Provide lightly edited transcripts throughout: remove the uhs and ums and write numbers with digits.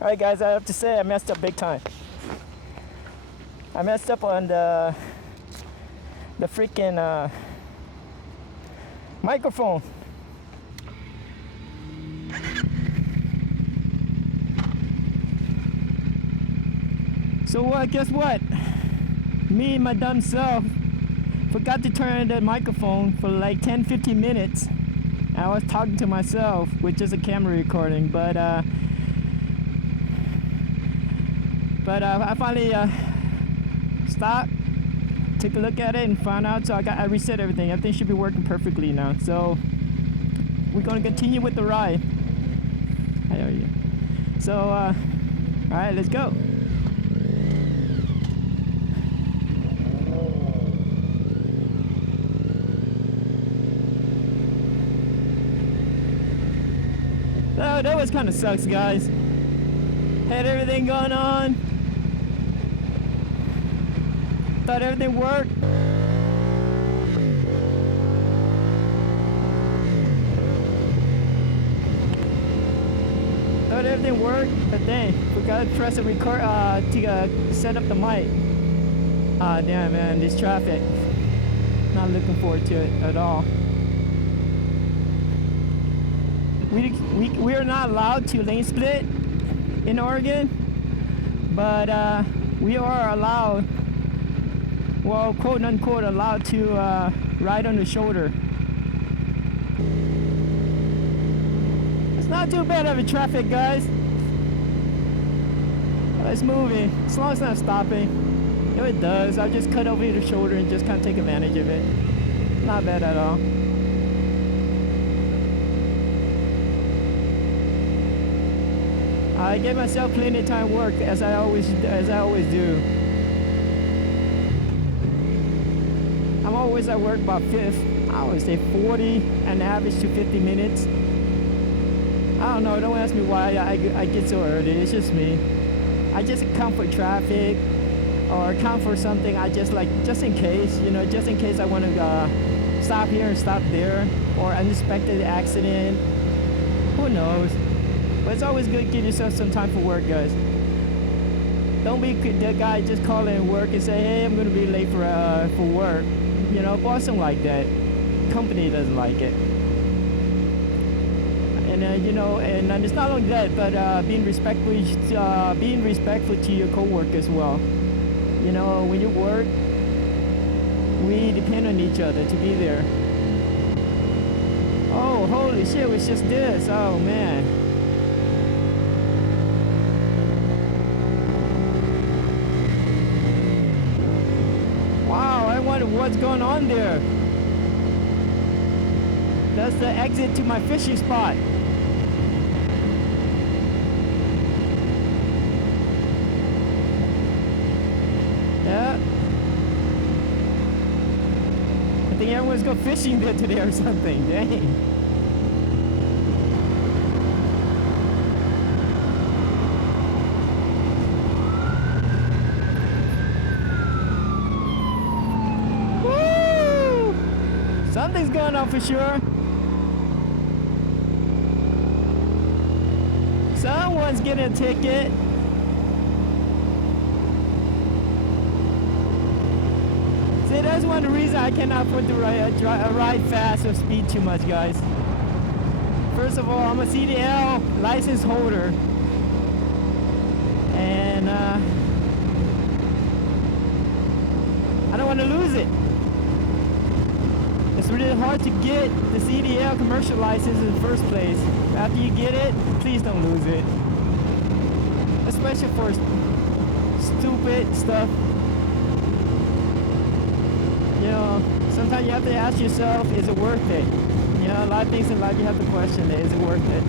Alright guys, I have to say I messed up big time. I messed up on the freaking microphone. So guess what? Me and my dumb self forgot to turn on the microphone for like 10-15 minutes. I was talking to myself with just a camera recording, but I finally stopped, took a look at it, and found out. So I reset everything. Everything should be working perfectly now. So we're gonna continue with the ride. Hell yeah. So all right, let's go. Oh, that was kind of sucks, guys. Had everything going on. Thought everything worked. Thought everything worked, but dang, forgot to press the record to set up the mic. Ah, damn, man, this traffic. Not looking forward to it at all. We are not allowed to lane split in Oregon, but we are allowed, well, quote unquote, allowed to ride on the shoulder. It's not too bad of a traffic, guys. It's moving, as long as it's not stopping. If it does, I'll just cut over the shoulder and just kind of take advantage of it. Not bad at all. I give myself plenty of time to work, as I always do. I'm always at work about I always say 40 and average to 50 minutes. I don't know, don't ask me why I get so early, it's just me. I just account for traffic or account for something. I just in case, just in case I want to stop here and stop there, or unexpected accident, who knows. But it's always good to give yourself some time for work, guys. Don't be the guy just calling work and say, hey, I'm going to be late for work. Boss don't like that. Company doesn't like it. And and it's not only that, but being respectful to your coworker as well. When you work, we depend on each other to be there. Oh, holy shit, it was just this. Oh, man. Wow, I wonder what's going on there. That's the exit to my fishing spot. Yeah. I think everyone's go fishing there today or something. Dang. Something's going on for sure. Someone's getting a ticket. See, that's one of the reasons I cannot afford to ride fast or speed too much, guys. First of all, I'm a CDL license holder. And I don't want to lose it. It's really hard to get the CDL commercial license in the first place. After you get it, please don't lose it. Especially for stupid stuff. Sometimes you have to ask yourself, is it worth it? A lot of things in life you have to question it, is it worth it?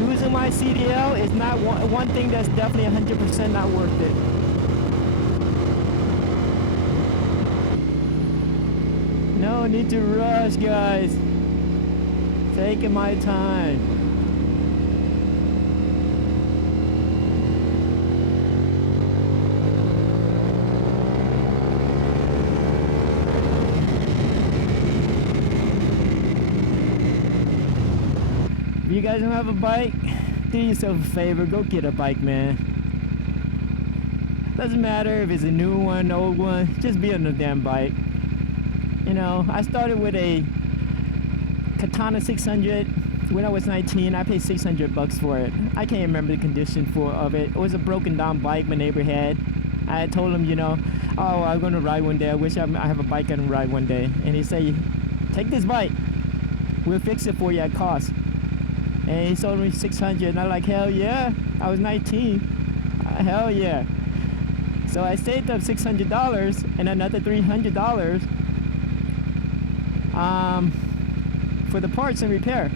Losing my CDL is not one thing that's definitely 100% not worth it. No need to rush, guys. Taking my time. If you guys don't have a bike, do yourself a favor. Go get a bike, man. Doesn't matter if it's a new one, old one. Just be on the damn bike. You know, I started with a Katana 600 when I was 19. I paid $600 for it. I can't remember the condition of it. It was a broken down bike my neighbor had. I had told him, you know, oh, I'm gonna ride one day. I wish I have a bike I can ride one day. And he said, take this bike. We'll fix it for you at cost. And he sold me $600. And I'm like, hell yeah. I was 19. Hell yeah. So I saved up $600 and another $300 for the parts and repair.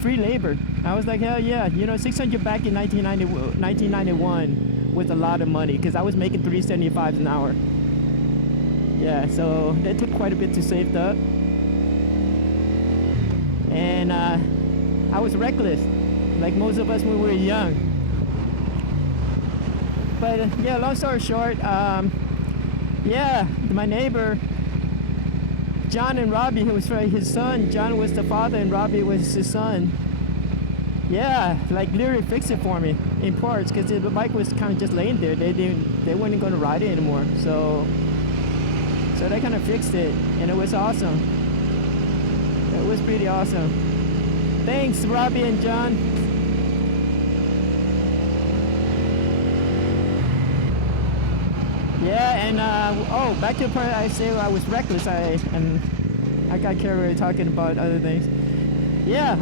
Free labor. I was like, hell yeah. You know, $600 back in 1991 was a lot of money because I was making $3.75 an hour. Yeah, so that took quite a bit to save up. And I was reckless, like most of us when we were young. But yeah, long story short, yeah, my neighbor, John and Robbie, who was his son. John was the father and Robbie was his son. Yeah, like literally fixed it for me in parts because the bike was kind of just laying there. They weren't going to ride it anymore. So they kind of fixed it, and it was awesome. It was pretty awesome. Thanks, Robbie and John. Yeah, and oh, back to the part I say I was reckless. I got carried away talking about other things. Yeah,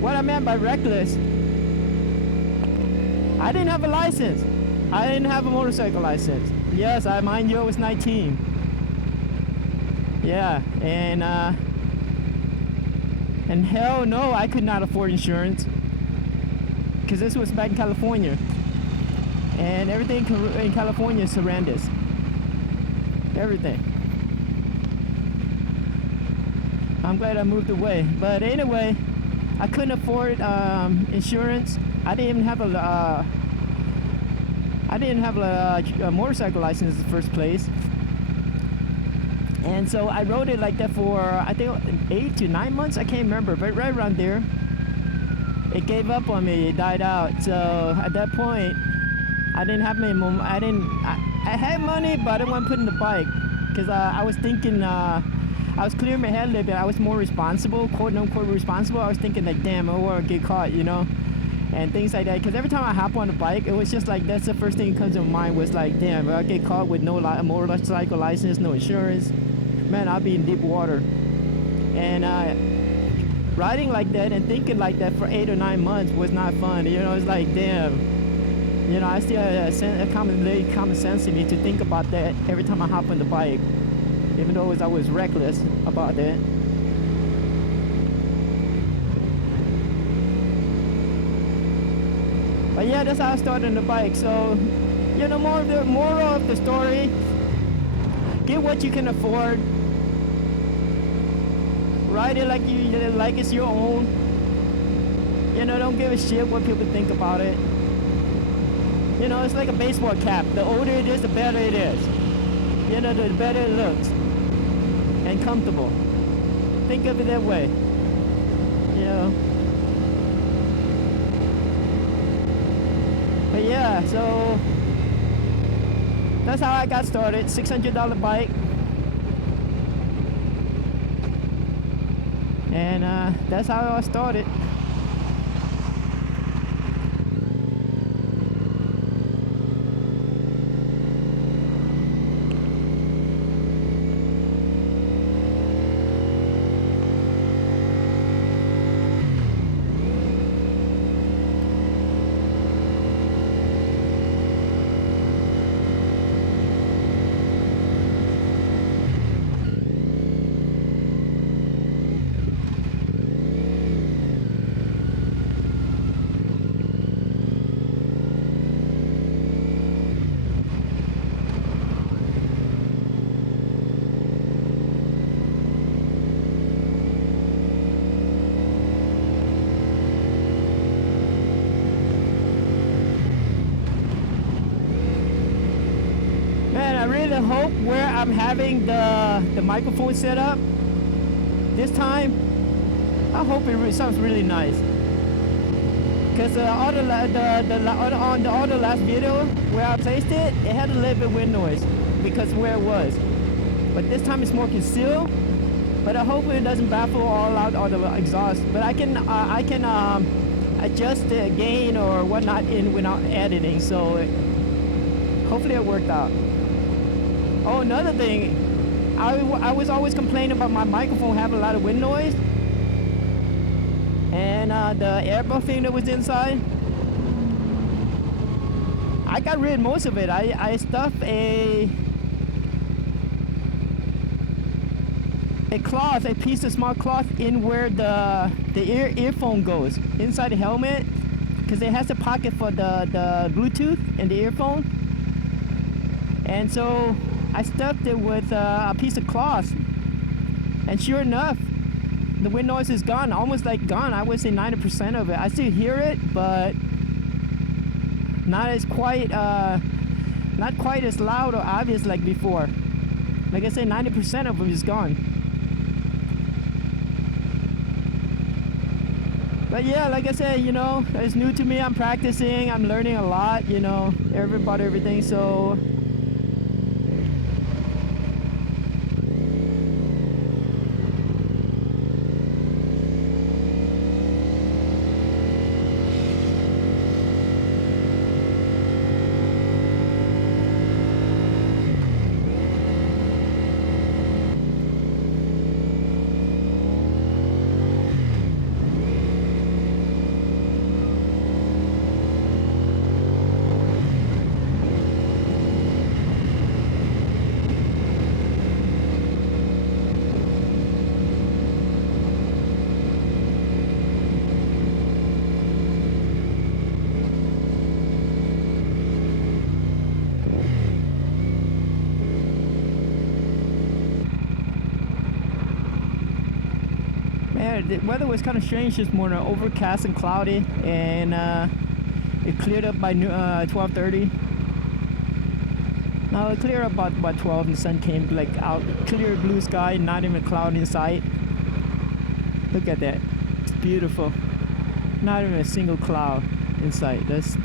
what I meant by reckless, I didn't have a license. I didn't have a motorcycle license. Yes, mind you, I was 19. Yeah, and hell no, I could not afford insurance because this was back in California. And everything in California is horrendous. Everything. I'm glad I moved away. But anyway, I couldn't afford insurance. I didn't even have a motorcycle license in the first place. And so I rode it like that for I think 8 to 9 months. I can't remember, but right around there, it gave up on me. It died out. So at that point, I didn't have any more. I had money, but I didn't want to put in the bike because I was thinking. I was clearing my head a little bit. I was more responsible, quote unquote responsible. I was thinking like, damn, I don't want to get caught, you know, and things like that. Because every time I hop on the bike, it was just like that's the first thing that comes to mind was like, damn, if I get caught with no motorcycle license, no insurance, man, I'll be in deep water. And riding like that and thinking like that for 8 or 9 months was not fun. You know, it's like, damn. You know, I still have a common sense in me to think about that every time I hop on the bike, even though I was reckless about that. But yeah, that's how I started on the bike. So, you know, moral of the story: get what you can afford. Ride it like it's your own. You know, don't give a shit what people think about it. You know, it's like a baseball cap. The older it is, the better it is. You know, the better it looks. And comfortable. Think of it that way. You know. But yeah, so that's how I got started. $600 bike. And that's how I started. I really hope where I'm having the microphone set up this time, I hope it sounds really nice. Because all the last video where I placed it, it had a little bit of wind noise because where it was. But this time it's more concealed. But I hope it doesn't baffle all the exhaust. But I can adjust the gain or whatnot in without editing. So hopefully it worked out. Oh, another thing, I was always complaining about my microphone having a lot of wind noise. And the air buffing that was inside, I got rid of most of it. I stuffed a cloth, a piece of small cloth in where the earphone goes, inside the helmet, because it has a pocket for the Bluetooth and the earphone. And so I stuffed it with a piece of cloth, and sure enough, the wind noise is gone, almost like gone. I would say 90% of it. I still hear it, but not quite as loud or obvious like before. Like I said, 90% of them is gone. But yeah, like I said, you know, it's new to me. I'm practicing. I'm learning a lot, you know, about everything. So the weather was kind of strange this morning, overcast and cloudy, and it cleared up by 12:30. Now it cleared up about 12, and the sun came like out, clear blue sky, not even a cloud in sight. Look at that, it's beautiful. Not even a single cloud in sight. That's